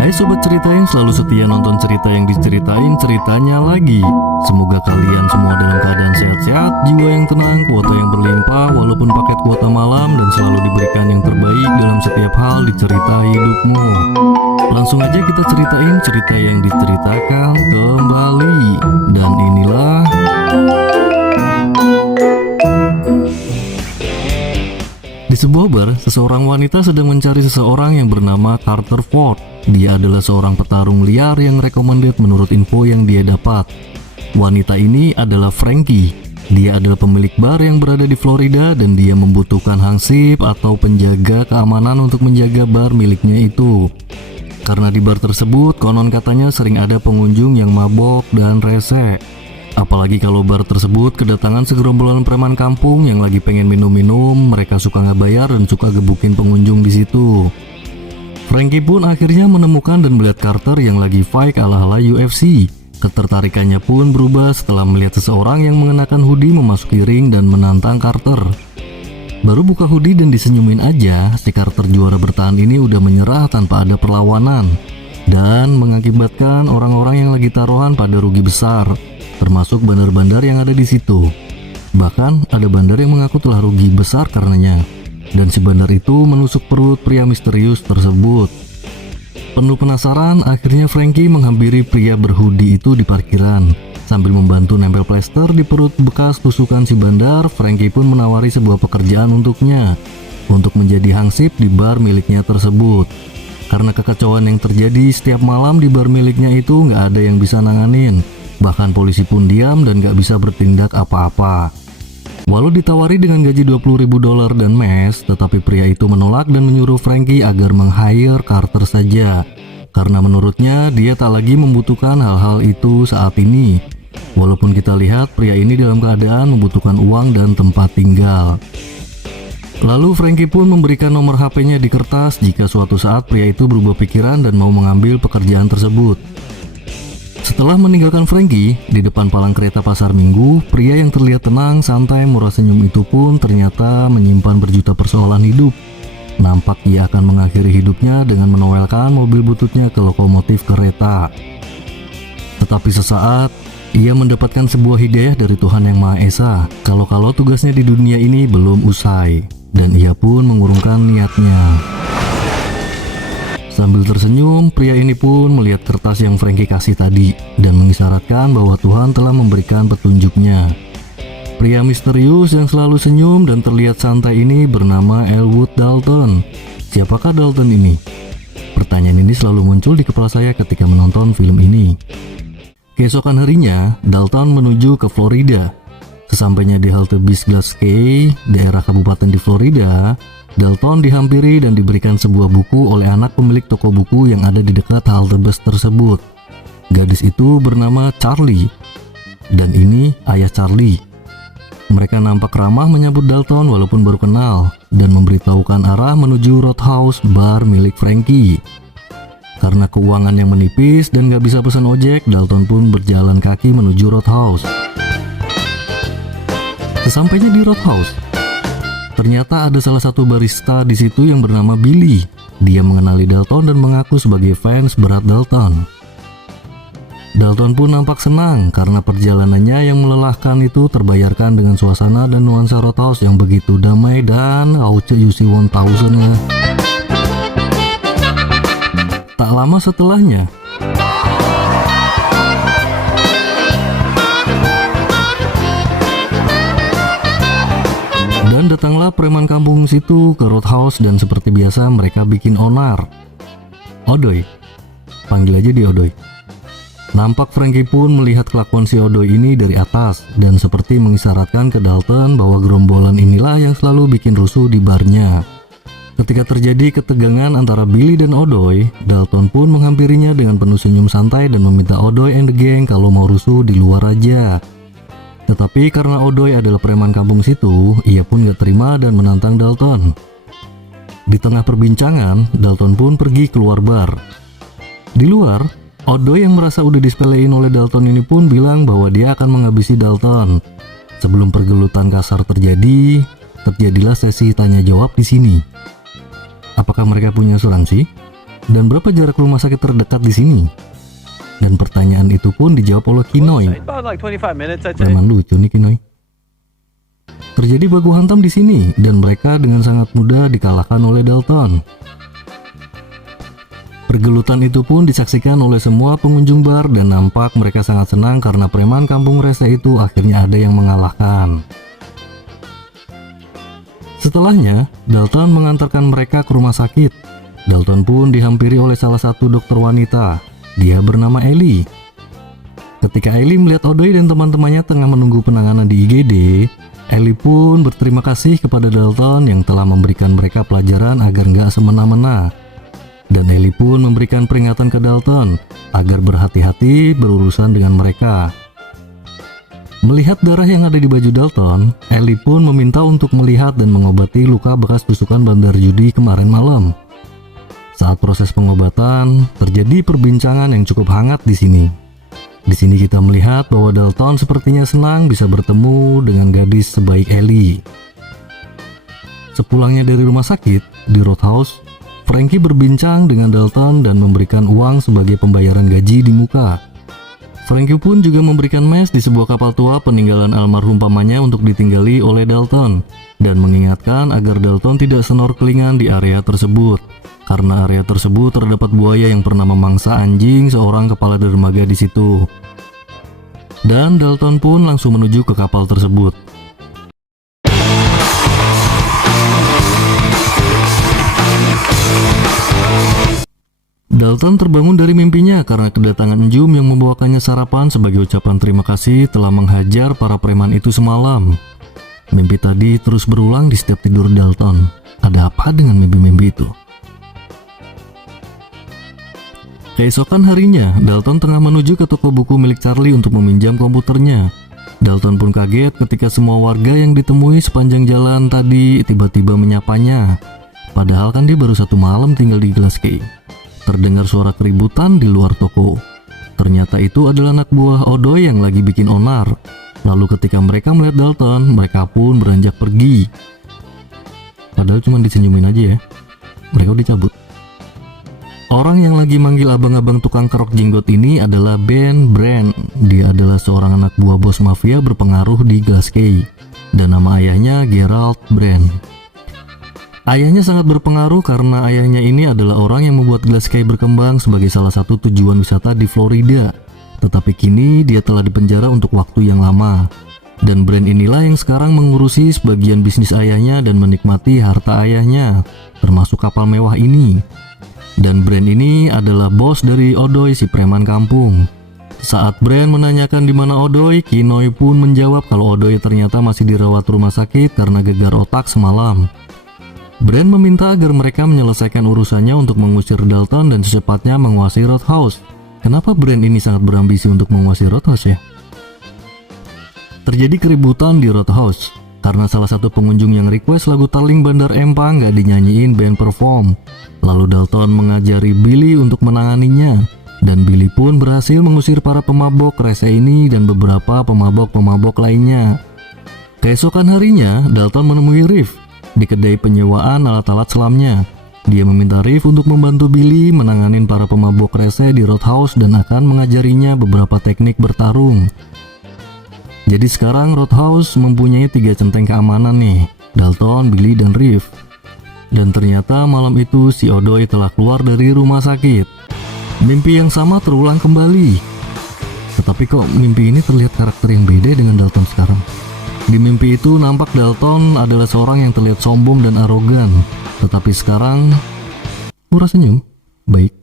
Hai sobat cerita yang selalu setia nonton cerita yang diceritain ceritanya lagi. Semoga kalian semua dalam keadaan sehat-sehat, jiwa yang tenang, kuota yang berlimpah, walaupun paket kuota malam, dan selalu diberikan yang terbaik dalam setiap hal di cerita hidupmu. Langsung aja kita ceritain cerita yang diceritakan kembali. Dan inilah di sebuah bar, seseorang wanita sedang mencari seseorang yang bernama Carter Ford. Dia adalah seorang petarung liar yang recommended menurut info yang dia dapat. Wanita ini adalah Frankie. Dia adalah pemilik bar yang berada di Florida dan dia membutuhkan hansip atau penjaga keamanan untuk menjaga bar miliknya itu. Karena di bar tersebut konon katanya sering ada pengunjung yang mabok dan rese. Apalagi kalau bar tersebut kedatangan segerombolan preman kampung yang lagi pengen minum-minum, mereka suka nggak bayar dan suka gebukin pengunjung di situ. Frankie pun akhirnya menemukan dan melihat Carter yang lagi fight ala-ala UFC. Ketertarikannya pun berubah setelah melihat seseorang yang mengenakan hoodie memasuki ring dan menantang Carter. Baru buka hoodie dan disenyumin aja, si Carter juara bertahan ini udah menyerah tanpa ada perlawanan. Dan mengakibatkan orang-orang yang lagi taruhan pada rugi besar, termasuk bandar-bandar yang ada di situ. Bahkan ada bandar yang mengaku telah rugi besar karenanya. Dan si bandar itu menusuk perut pria misterius tersebut. Penuh penasaran, akhirnya Frankie menghampiri pria berhoodie itu di parkiran. Sambil membantu nempel plester di perut bekas tusukan si bandar, Frankie pun menawari sebuah pekerjaan untuknya untuk menjadi hansip di bar miliknya tersebut. Karena kekacauan yang terjadi setiap malam di bar miliknya itu nggak ada yang bisa nanganin. Bahkan polisi pun diam dan nggak bisa bertindak apa-apa. Walau ditawari dengan gaji $20.000 dan mes, tetapi pria itu menolak dan menyuruh Frankie agar meng-hire Carter saja. Karena menurutnya dia tak lagi membutuhkan hal-hal itu saat ini. Walaupun kita lihat pria ini dalam keadaan membutuhkan uang dan tempat tinggal. Lalu Frankie pun memberikan nomor HP-nya di kertas jika suatu saat pria itu berubah pikiran dan mau mengambil pekerjaan tersebut. Setelah meninggalkan Frankie, di depan palang kereta pasar Minggu, pria yang terlihat tenang, santai, murah senyum itu pun ternyata menyimpan berjuta persoalan hidup. Nampak ia akan mengakhiri hidupnya dengan menowelkan mobil bututnya ke lokomotif kereta. Tetapi sesaat, ia mendapatkan sebuah hidayah dari Tuhan Yang Maha Esa, kalau tugasnya di dunia ini belum usai, dan ia pun mengurungkan niatnya. Sambil tersenyum, pria ini pun melihat kertas yang Frankie kasih tadi dan mengisyaratkan bahwa Tuhan telah memberikan petunjuknya. Pria misterius yang selalu senyum dan terlihat santai ini bernama Elwood Dalton. Siapakah Dalton ini? Pertanyaan ini selalu muncul di kepala saya ketika menonton film ini. Keesokan harinya, Dalton menuju ke Florida. Sesampainya di halte bis Glass Cay, daerah kabupaten di Florida, Dalton dihampiri dan diberikan sebuah buku oleh anak pemilik toko buku yang ada di dekat halte bus tersebut. Gadis itu bernama Charlie, dan ini ayah Charlie. Mereka nampak ramah menyambut Dalton walaupun baru kenal, dan memberitahukan arah menuju Roadhouse, bar milik Frankie. Karena keuangan yang menipis dan gak bisa pesan ojek, Dalton pun berjalan kaki menuju Roadhouse. Sesampainya di Roadhouse, ternyata ada salah satu barista di situ yang bernama Billy. Dia mengenali Dalton dan mengaku sebagai fans berat Dalton. Dalton pun nampak senang karena perjalanannya yang melelahkan itu terbayarkan dengan suasana dan nuansa Roadhouse yang begitu damai dan UC 1000 ya. Tak lama setelahnya, dan datanglah preman kampung situ ke Roadhouse dan seperti biasa mereka bikin onar. Odoy, panggil aja dia Odoy. Nampak Frankie pun melihat kelakuan si Odoy ini dari atas dan seperti mengisyaratkan ke Dalton bahwa gerombolan inilah yang selalu bikin rusuh di barnya. Ketika terjadi ketegangan antara Billy dan Odoy, Dalton pun menghampirinya dengan penuh senyum santai dan meminta Odoy and the gang kalau mau rusuh di luar aja. Tetapi karena Odoy adalah preman kampung situ, ia pun gak terima dan menantang Dalton. Di tengah perbincangan, Dalton pun pergi keluar bar. Di luar, Odoy yang merasa udah disepelein oleh Dalton ini pun bilang bahwa dia akan menghabisi Dalton. Sebelum pergelutan kasar terjadilah sesi tanya jawab di sini. Apakah mereka punya asuransi? Dan berapa jarak rumah sakit terdekat di sini? Dan pertanyaan itu pun dijawab oleh Kinoy. About like 25 minutes, I'd say. Preman lucu nih Kinoy. Terjadi baku hantam di sini dan mereka dengan sangat mudah dikalahkan oleh Dalton. Pergelutan itu pun disaksikan oleh semua pengunjung bar dan nampak mereka sangat senang karena preman kampung rese itu akhirnya ada yang mengalahkan. Setelahnya, Dalton mengantarkan mereka ke rumah sakit. Dalton pun dihampiri oleh salah satu dokter wanita. Dia bernama Ellie. Ketika Ellie melihat Odoy dan teman-temannya tengah menunggu penanganan di IGD, Ellie pun berterima kasih kepada Dalton yang telah memberikan mereka pelajaran agar nggak semena-mena. Dan Ellie pun memberikan peringatan ke Dalton agar berhati-hati berurusan dengan mereka. Melihat darah yang ada di baju Dalton, Ellie pun meminta untuk melihat dan mengobati luka bekas tusukan bandar judi kemarin malam. Saat proses pengobatan, terjadi perbincangan yang cukup hangat di sini. Di sini kita melihat bahwa Dalton sepertinya senang bisa bertemu dengan gadis sebaik Ellie. Sepulangnya dari rumah sakit di Roadhouse, Frankie berbincang dengan Dalton dan memberikan uang sebagai pembayaran gaji di muka. Frankie pun juga memberikan mes di sebuah kapal tua peninggalan almarhum pamannya untuk ditinggali oleh Dalton dan mengingatkan agar Dalton tidak snorkelingan di area tersebut. Karena area tersebut terdapat buaya yang pernah memangsa anjing seorang kepala dermaga di situ. Dan Dalton pun langsung menuju ke kapal tersebut. Dalton terbangun dari mimpinya karena kedatangan Jum yang membawakannya sarapan sebagai ucapan terima kasih telah menghajar para preman itu semalam. Mimpi tadi terus berulang di setiap tidur Dalton. Ada apa dengan mimpi-mimpi itu? Keesokan harinya, Dalton tengah menuju ke toko buku milik Charlie untuk meminjam komputernya. Dalton pun kaget ketika semua warga yang ditemui sepanjang jalan tadi tiba-tiba menyapanya. Padahal kan dia baru 1 malam tinggal di Glasgow. Terdengar suara keributan di luar toko. Ternyata itu adalah anak buah Odoy yang lagi bikin onar. Lalu ketika mereka melihat Dalton, mereka pun beranjak pergi. Padahal cuma disenyumin aja ya. Mereka udah cabut. Orang yang lagi manggil abang-abang tukang kerok jenggot ini adalah Ben Brand. Dia adalah seorang anak buah bos mafia berpengaruh di Glasgow. Dan nama ayahnya Gerald Brand. Ayahnya sangat berpengaruh karena ayahnya ini adalah orang yang membuat Glasgow berkembang sebagai salah satu tujuan wisata di Florida. Tetapi kini dia telah dipenjara untuk waktu yang lama. Dan Brand inilah yang sekarang mengurusi sebagian bisnis ayahnya dan menikmati harta ayahnya, termasuk kapal mewah ini. Dan Brand ini adalah bos dari Odoy si preman kampung. Saat Brand menanyakan di mana Odoy, Kinoy pun menjawab kalau Odoy ternyata masih dirawat rumah sakit karena gegar otak semalam. Brand meminta agar mereka menyelesaikan urusannya untuk mengusir Dalton dan secepatnya menguasai Roadhouse. Kenapa Brand ini sangat berambisi untuk menguasai Roadhouse ya? Terjadi keributan di Roadhouse karena salah satu pengunjung yang request lagu Tarling Bandar Empang gak dinyanyiin band perform. Lalu Dalton mengajari Billy untuk menanganinya. Dan Billy pun berhasil mengusir para pemabok rese ini dan beberapa pemabok-pemabok lainnya. Keesokan harinya, Dalton menemui Riff di kedai penyewaan alat-alat selamnya. Dia meminta Riff untuk membantu Billy menanganin para pemabok rese di Roadhouse dan akan mengajarinya beberapa teknik bertarung. Jadi sekarang Roadhouse mempunyai 3 centeng keamanan nih, Dalton, Billy, dan Riff. Dan ternyata malam itu si Odoy telah keluar dari rumah sakit. Mimpi yang sama terulang kembali. Tetapi kok mimpi ini terlihat karakter yang beda dengan Dalton sekarang. Di mimpi itu nampak Dalton adalah seorang yang terlihat sombong dan arogan. Tetapi sekarang murah senyum, baik.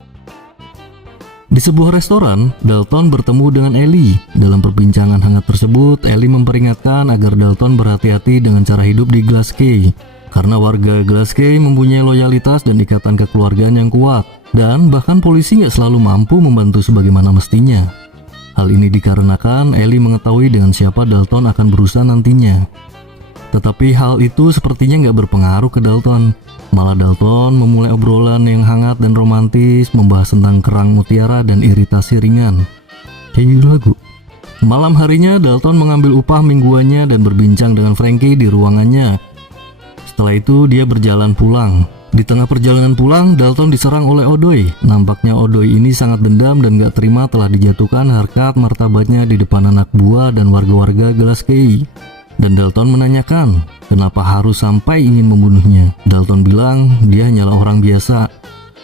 Di sebuah restoran, Dalton bertemu dengan Ellie. Dalam perbincangan hangat tersebut, Ellie memperingatkan agar Dalton berhati-hati dengan cara hidup di Glasgow. Karena warga Glasgow mempunyai loyalitas dan ikatan kekeluargaan yang kuat. Dan bahkan polisi nggak selalu mampu membantu sebagaimana mestinya. Hal ini dikarenakan Ellie mengetahui dengan siapa Dalton akan berusaha nantinya. Tetapi hal itu sepertinya nggak berpengaruh ke Dalton. Malah Dalton memulai obrolan yang hangat dan romantis, membahas tentang kerang mutiara dan iritasi ringan. Kayak judul lagu. Malam harinya Dalton mengambil upah mingguannya dan berbincang dengan Frankie di ruangannya. Setelah itu dia berjalan pulang. Di tengah perjalanan pulang, Dalton diserang oleh Odoy. Nampaknya Odoy ini sangat dendam dan gak terima telah dijatuhkan harkat martabatnya di depan anak buah dan warga-warga Glasgow. Dan Dalton menanyakan, kenapa harus sampai ingin membunuhnya. Dalton bilang, dia hanyalah orang biasa.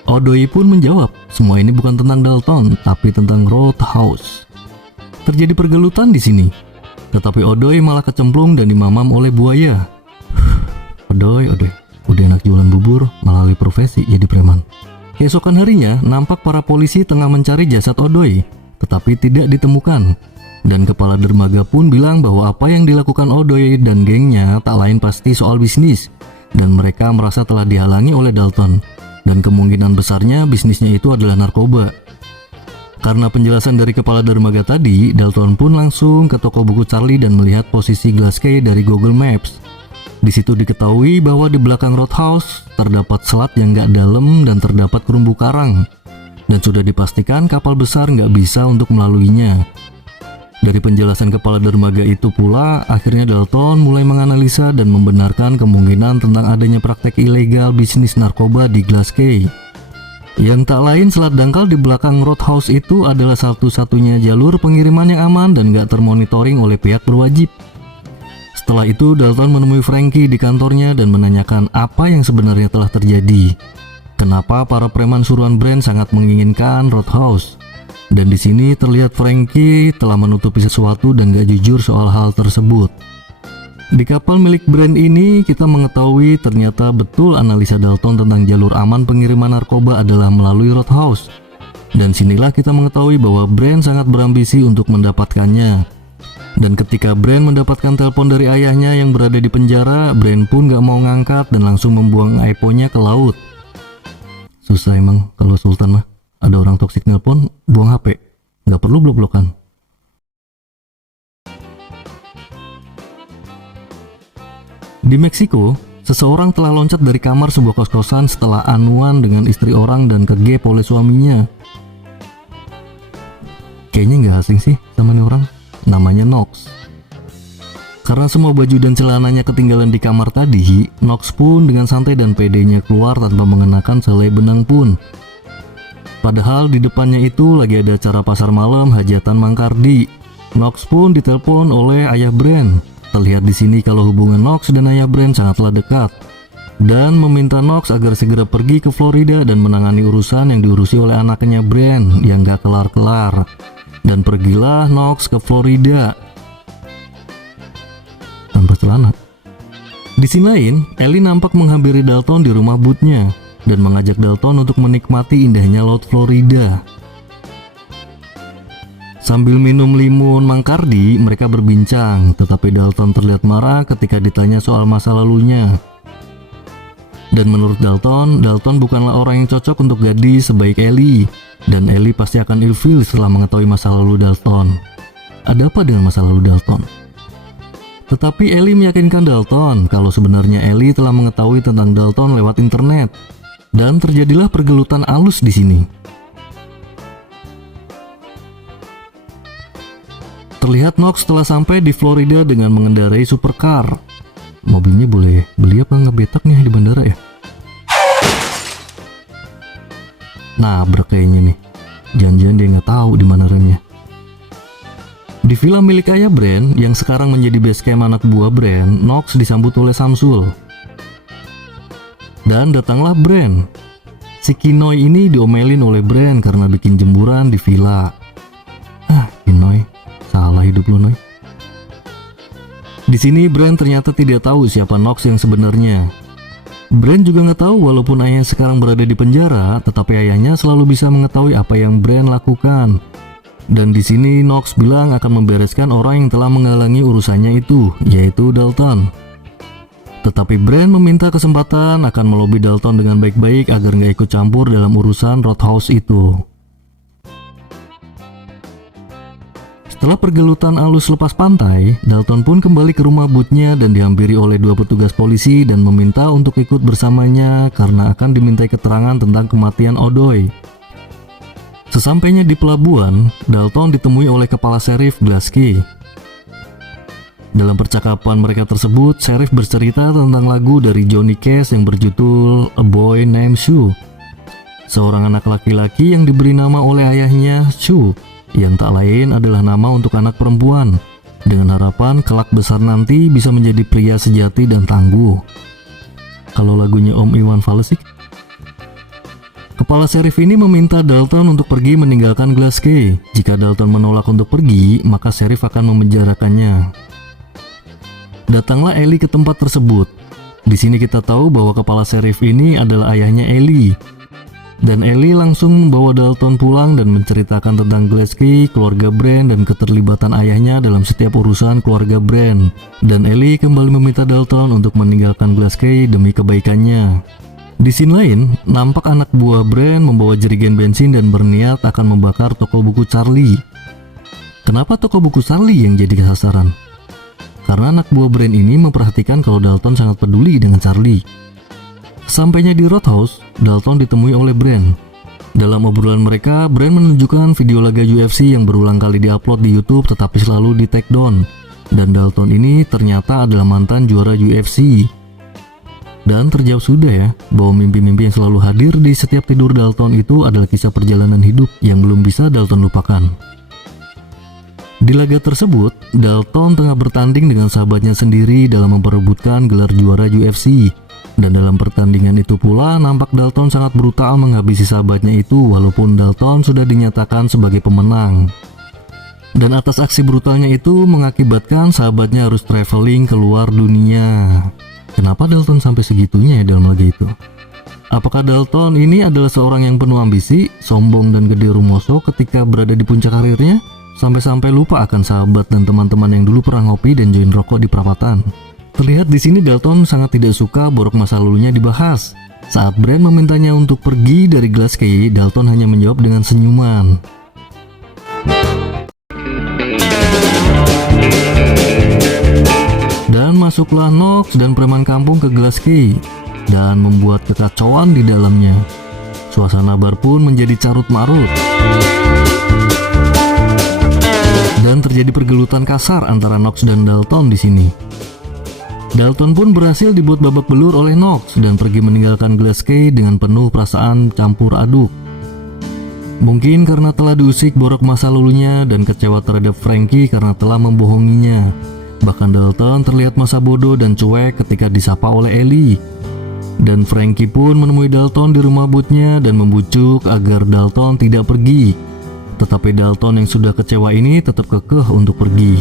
Odoy pun menjawab, semua ini bukan tentang Dalton, tapi tentang Roadhouse. Terjadi pergelutan di sini. Tetapi Odoy malah kecemplung dan dimamam oleh buaya. Odoy. Udah enak jualan bubur, malah alih profesi jadi preman. Keesokan harinya, nampak para polisi tengah mencari jasad Odoy, tetapi tidak ditemukan. Dan kepala dermaga pun bilang bahwa apa yang dilakukan Odoy dan gengnya tak lain pasti soal bisnis. Dan mereka merasa telah dihalangi oleh Dalton. Dan kemungkinan besarnya bisnisnya itu adalah narkoba. Karena penjelasan dari kepala dermaga tadi, Dalton pun langsung ke toko buku Charlie dan melihat posisi Glasgow dari Google Maps. Di situ diketahui bahwa di belakang Roadhouse terdapat selat yang gak dalam dan terdapat terumbu karang. Dan sudah dipastikan kapal besar gak bisa untuk melaluinya. Dari penjelasan kepala dermaga itu pula, akhirnya Dalton mulai menganalisa dan membenarkan kemungkinan tentang adanya praktek ilegal bisnis narkoba di Glasgow. Yang tak lain selat dangkal di belakang Roadhouse itu adalah satu-satunya jalur pengiriman yang aman dan gak termonitoring oleh pihak berwajib. Setelah itu Dalton menemui Frankie di kantornya dan menanyakan apa yang sebenarnya telah terjadi. Kenapa para preman suruhan Brand sangat menginginkan Roadhouse. Dan di sini terlihat Frankie telah menutupi sesuatu dan gak jujur soal hal tersebut. Di kapal milik Brand ini kita mengetahui ternyata betul analisa Dalton tentang jalur aman pengiriman narkoba adalah melalui Roadhouse. Dan sinilah kita mengetahui bahwa Brand sangat berambisi untuk mendapatkannya. Dan ketika Brand mendapatkan telepon dari ayahnya yang berada di penjara, Brand pun gak mau ngangkat dan langsung membuang iPhone-nya ke laut. Susah emang kalau Sultan mah. Ada orang toksik nelpon, buang HP. Gak perlu blok-blokan. Di Meksiko, seseorang telah loncat dari kamar sebuah kos-kosan setelah anuan dengan istri orang dan kegep oleh suaminya. Kayaknya gak asing sih sama nih orang. Namanya Knox. Karena semua baju dan celananya ketinggalan di kamar tadi, Knox pun dengan santai dan pedenya keluar tanpa mengenakan selai benang pun. Padahal di depannya itu lagi ada acara pasar malam hajatan Mang Kardi. Knox pun ditelepon oleh ayah Brand. Terlihat di sini kalau hubungan Knox dan ayah Brand sangatlah dekat. Dan meminta Knox agar segera pergi ke Florida dan menangani urusan yang diurusi oleh anaknya Brand yang gak kelar-kelar. Dan pergilah Knox ke Florida tanpa celana. Di sini lain, Ellie nampak menghampiri Dalton di rumah butnya dan mengajak Dalton untuk menikmati indahnya laut Florida. Sambil minum limun Mang Kardi, mereka berbincang, tetapi Dalton terlihat marah ketika ditanya soal masa lalunya. Dan menurut Dalton bukanlah orang yang cocok untuk gadis sebaik Ellie. Dan Ellie pasti akan ilfil setelah mengetahui masa lalu Dalton. Ada apa dengan masa lalu Dalton? Tetapi Ellie meyakinkan Dalton kalau sebenarnya Ellie telah mengetahui tentang Dalton lewat internet. Dan terjadilah pergelutan alus di sini. Terlihat Knox telah sampai di Florida dengan mengendarai supercar. Mobilnya boleh beli apa ngebetak nih di bandara ya? Nabrak kayaknya nih. Jangan-jangan dia nggak tahu di mana remnya. Di villa milik ayah Brand yang sekarang menjadi base camp anak buah Brand, Knox disambut oleh Samsul. Dan datanglah Brand. Si Kinoy ini diomelin oleh Brand karena bikin jemuran di villa. Kinoy, salah hidup lu Noy. Di sini Brand ternyata tidak tahu siapa Knox yang sebenarnya. Brand juga nggak tahu walaupun ayahnya sekarang berada di penjara, tetapi ayahnya selalu bisa mengetahui apa yang Brand lakukan. Dan di sini Knox bilang akan membereskan orang yang telah menghalangi urusannya itu, yaitu Dalton. Tetapi Brand meminta kesempatan akan melobi Dalton dengan baik-baik agar nggak ikut campur dalam urusan Roadhouse itu. Setelah pergelutan alus lepas pantai, Dalton pun kembali ke rumah butnya dan dihampiri oleh dua petugas polisi dan meminta untuk ikut bersamanya karena akan dimintai keterangan tentang kematian Odoy. Sesampainya di pelabuhan, Dalton ditemui oleh kepala serif Glasgow. Dalam percakapan mereka tersebut, Sheriff bercerita tentang lagu dari Johnny Cash yang berjudul A Boy Named Sue. Seorang anak laki-laki yang diberi nama oleh ayahnya Sue, yang tak lain adalah nama untuk anak perempuan, dengan harapan kelak besar nanti bisa menjadi pria sejati dan tangguh. Kalau lagunya Om Iwan Fals sih. Kepala Sheriff ini meminta Dalton untuk pergi meninggalkan Glasgow. Jika Dalton menolak untuk pergi, maka Sheriff akan memenjarakannya. Datanglah Ellie ke tempat tersebut. Di sini kita tahu bahwa kepala Sheriff ini adalah ayahnya Ellie. Dan Ellie langsung membawa Dalton pulang dan menceritakan tentang Glasgow, keluarga Brand, dan keterlibatan ayahnya dalam setiap urusan keluarga Brand. Dan Ellie kembali meminta Dalton untuk meninggalkan Glasgow demi kebaikannya. Di scene lain, nampak anak buah Brand membawa jerigen bensin dan berniat akan membakar toko buku Charlie. Kenapa toko buku Charlie yang jadi sasaran? Karena anak buah Brand ini memperhatikan kalau Dalton sangat peduli dengan Charlie. Sampainya di Roadhouse, Dalton ditemui oleh Brand. Dalam obrolan mereka, Brand menunjukkan video laga UFC yang berulang kali diupload di YouTube tetapi selalu di take down. Dan Dalton ini ternyata adalah mantan juara UFC. Dan terjawab sudah ya, bahwa mimpi-mimpi yang selalu hadir di setiap tidur Dalton itu adalah kisah perjalanan hidup yang belum bisa Dalton lupakan. Di laga tersebut, Dalton tengah bertanding dengan sahabatnya sendiri dalam memperebutkan gelar juara UFC. Dan dalam pertandingan itu pula, nampak Dalton sangat brutal menghabisi sahabatnya itu walaupun Dalton sudah dinyatakan sebagai pemenang. Dan atas aksi brutalnya itu mengakibatkan sahabatnya harus traveling ke luar dunia. Kenapa Dalton sampai segitunya ya dalam laga itu? Apakah Dalton ini adalah seorang yang penuh ambisi, sombong dan gede rumoso ketika berada di puncak karirnya? Sampai-sampai lupa akan sahabat dan teman-teman yang dulu pernah ngopi dan join rokok di perapatan. Terlihat di sini Dalton sangat tidak suka borok masa lalunya dibahas. Saat Brand memintanya untuk pergi dari Glasgow, Dalton hanya menjawab dengan senyuman. Dan masuklah Knox dan preman kampung ke Glasgow dan membuat kekacauan di dalamnya. Suasana bar pun menjadi carut-marut. Dan terjadi pergelutan kasar antara Knox dan Dalton di sini. Dalton pun berhasil dibuat babak belur oleh Knox dan pergi meninggalkan Glasgow dengan penuh perasaan campur aduk. Mungkin karena telah diusik borok masa lalunya dan kecewa terhadap Frankie karena telah membohonginya. Bahkan Dalton terlihat masa bodoh dan cuek ketika disapa oleh Ellie. Dan Frankie pun menemui Dalton di rumah butnya dan membujuk agar Dalton tidak pergi. Tetapi Dalton yang sudah kecewa ini tetap kekeh untuk pergi.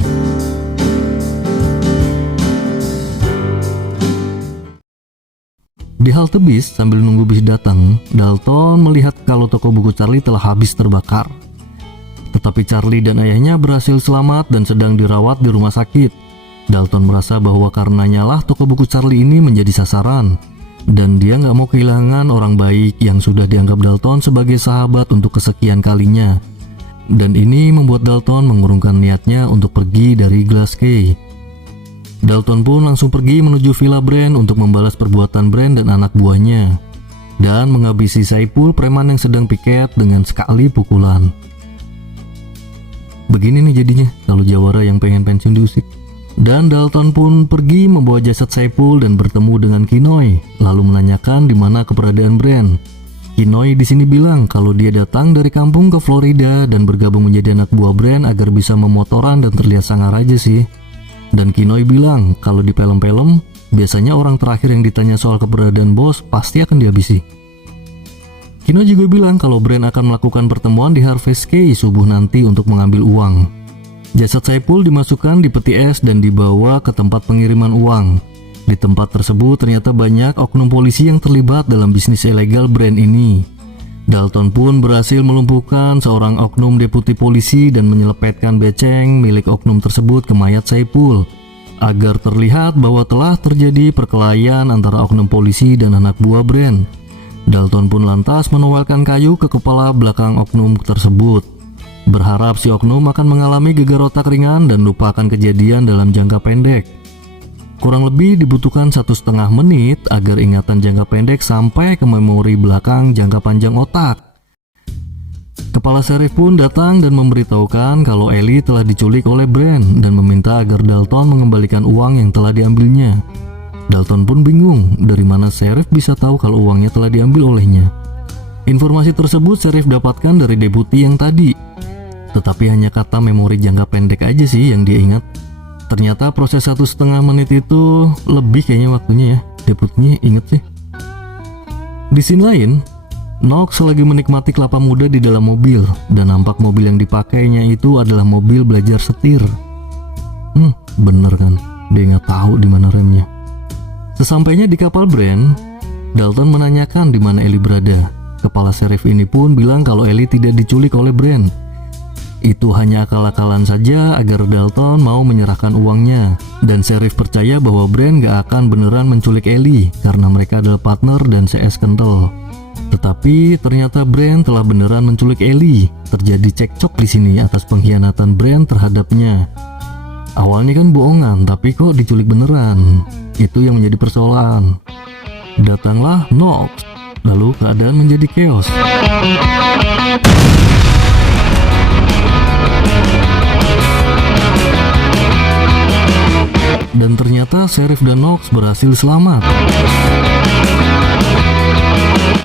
Di halte bis sambil nunggu bis datang, Dalton melihat kalau toko buku Charlie telah habis terbakar. Tetapi Charlie dan ayahnya berhasil selamat dan sedang dirawat di rumah sakit. Dalton merasa bahwa karenanya lah toko buku Charlie ini menjadi sasaran. Dan dia nggak mau kehilangan orang baik yang sudah dianggap Dalton sebagai sahabat untuk kesekian kalinya. Dan ini membuat Dalton mengurungkan niatnya untuk pergi dari Glasgow. Dalton pun langsung pergi menuju villa Brand untuk membalas perbuatan Brand dan anak buahnya. Dan menghabisi Saipul, preman yang sedang piket dengan sekali pukulan. Begini nih jadinya kalau jawara yang pengen pensiun diusik. Dan Dalton pun pergi membawa jasad Saipul dan bertemu dengan Kinoy, lalu menanyakan di mana keberadaan Brand. Kinoy di sini bilang kalau dia datang dari kampung ke Florida dan bergabung menjadi anak buah Brand agar bisa memotoran dan terlihat sangar aja sih. Dan Kinoy bilang kalau di film-film biasanya orang terakhir yang ditanya soal keberadaan bos pasti akan dihabisi. Kinoy juga bilang kalau Brand akan melakukan pertemuan di Harvest Key subuh nanti untuk mengambil uang. Jasad Saipul dimasukkan di peti es dan dibawa ke tempat pengiriman uang. Di tempat tersebut ternyata banyak oknum polisi yang terlibat dalam bisnis ilegal Brand ini. Dalton pun berhasil melumpuhkan seorang oknum deputi polisi dan menyelepetkan beceng milik oknum tersebut ke mayat Saipul agar terlihat bahwa telah terjadi perkelahian antara oknum polisi dan anak buah Brand. Dalton pun lantas menowelkan kayu ke kepala belakang oknum tersebut, berharap si oknum akan mengalami gegar otak ringan dan lupakan kejadian dalam jangka pendek. Kurang lebih dibutuhkan 1,5 menit agar ingatan jangka pendek sampai ke memori belakang jangka panjang otak. Kepala Sheriff pun datang dan memberitahukan kalau Ellie telah diculik oleh Brand dan meminta agar Dalton mengembalikan uang yang telah diambilnya. Dalton pun bingung dari mana Sheriff bisa tahu kalau uangnya telah diambil olehnya. Informasi tersebut Sheriff dapatkan dari deputi yang tadi, tetapi hanya kata memori jangka pendek aja sih yang dia ingat. Ternyata proses 1,5 menit itu lebih kayaknya waktunya ya, deputinya inget sih. Di scene lain, Knox lagi menikmati kelapa muda di dalam mobil dan nampak mobil yang dipakainya itu adalah mobil belajar setir. Bener kan, dia nggak tahu di mana remnya. Sesampainya di kapal Brand, Dalton menanyakan di mana Ellie berada. Kepala Sheriff ini pun bilang kalau Ellie tidak diculik oleh Brand. Itu hanya akal-akalan saja agar Dalton mau menyerahkan uangnya. Dan Sheriff percaya bahwa Brand gak akan beneran menculik Ellie karena mereka adalah partner dan CS kental. Tetapi ternyata Brand telah beneran menculik Ellie. Terjadi cekcok di sini atas pengkhianatan Brand terhadapnya. Awalnya kan bohongan, tapi kok diculik beneran. Itu yang menjadi persoalan. Datanglah Knox, lalu keadaan menjadi chaos. Dan ternyata Sheriff dan Knox berhasil selamat.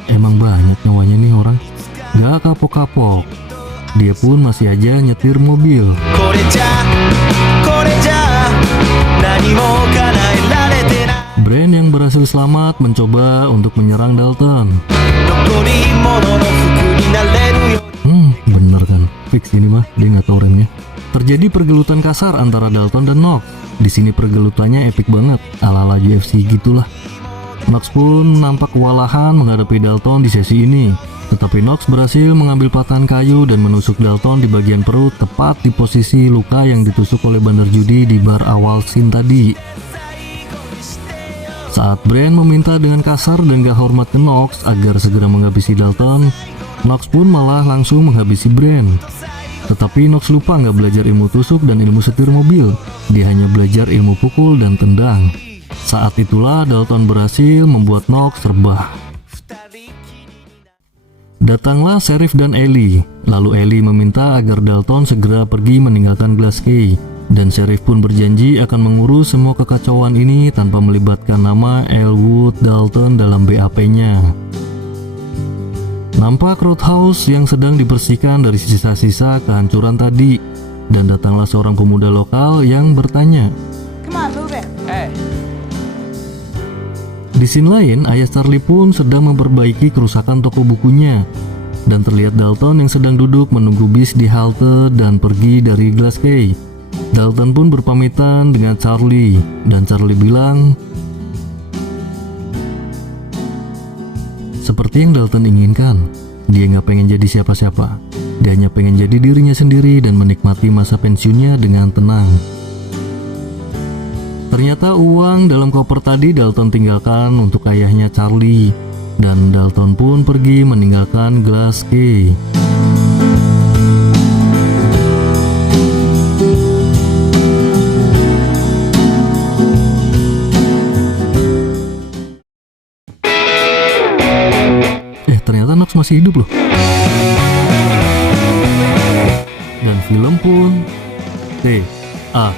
Emang banyak nyawanya nih orang, gak kapok-kapok. Dia pun masih aja nyetir mobil. Brand yang berhasil selamat mencoba untuk menyerang Dalton. Bener kan, fix ini mah, dia nggak tahu remnya. Terjadi pergelutan kasar antara Dalton dan Knox. Di sini pergelutannya epic banget, ala-ala UFC gitulah. Knox pun nampak kewalahan menghadapi Dalton di sesi ini. Tetapi Knox berhasil mengambil patahan kayu dan menusuk Dalton di bagian perut, tepat di posisi luka yang ditusuk oleh bandar judi di bar awal scene tadi. Saat Brand meminta dengan kasar dan gak hormat ke Knox agar segera menghabisi Dalton, Knox pun malah langsung menghabisi Brand. Tetapi Knox lupa gak belajar ilmu tusuk dan ilmu setir mobil. Dia hanya belajar ilmu pukul dan tendang. Saat itulah Dalton berhasil membuat Knox rebah. Datanglah Sheriff dan Ellie. Lalu Ellie meminta agar Dalton segera pergi meninggalkan Glass Key. Dan Sheriff pun berjanji akan mengurus semua kekacauan ini tanpa melibatkan nama Elwood Dalton dalam BAP-nya. Nampak roadhouse yang sedang dibersihkan dari sisa-sisa kehancuran tadi. Dan datanglah seorang pemuda lokal yang bertanya. Come on, move it. Hey. Di scene lain, ayah Charlie pun sedang memperbaiki kerusakan toko bukunya. Dan terlihat Dalton yang sedang duduk menunggu bis di halte dan pergi dari Glass Key. Dalton pun berpamitan dengan Charlie. Dan Charlie bilang, seperti yang Dalton inginkan, dia nggak pengen jadi siapa-siapa. Dia hanya pengen jadi dirinya sendiri dan menikmati masa pensiunnya dengan tenang. Ternyata uang dalam koper tadi Dalton tinggalkan untuk ayahnya Charlie. Dan Dalton pun pergi meninggalkan Glass Key. Ternyata Knox masih hidup loh. Dan film pun TAMAT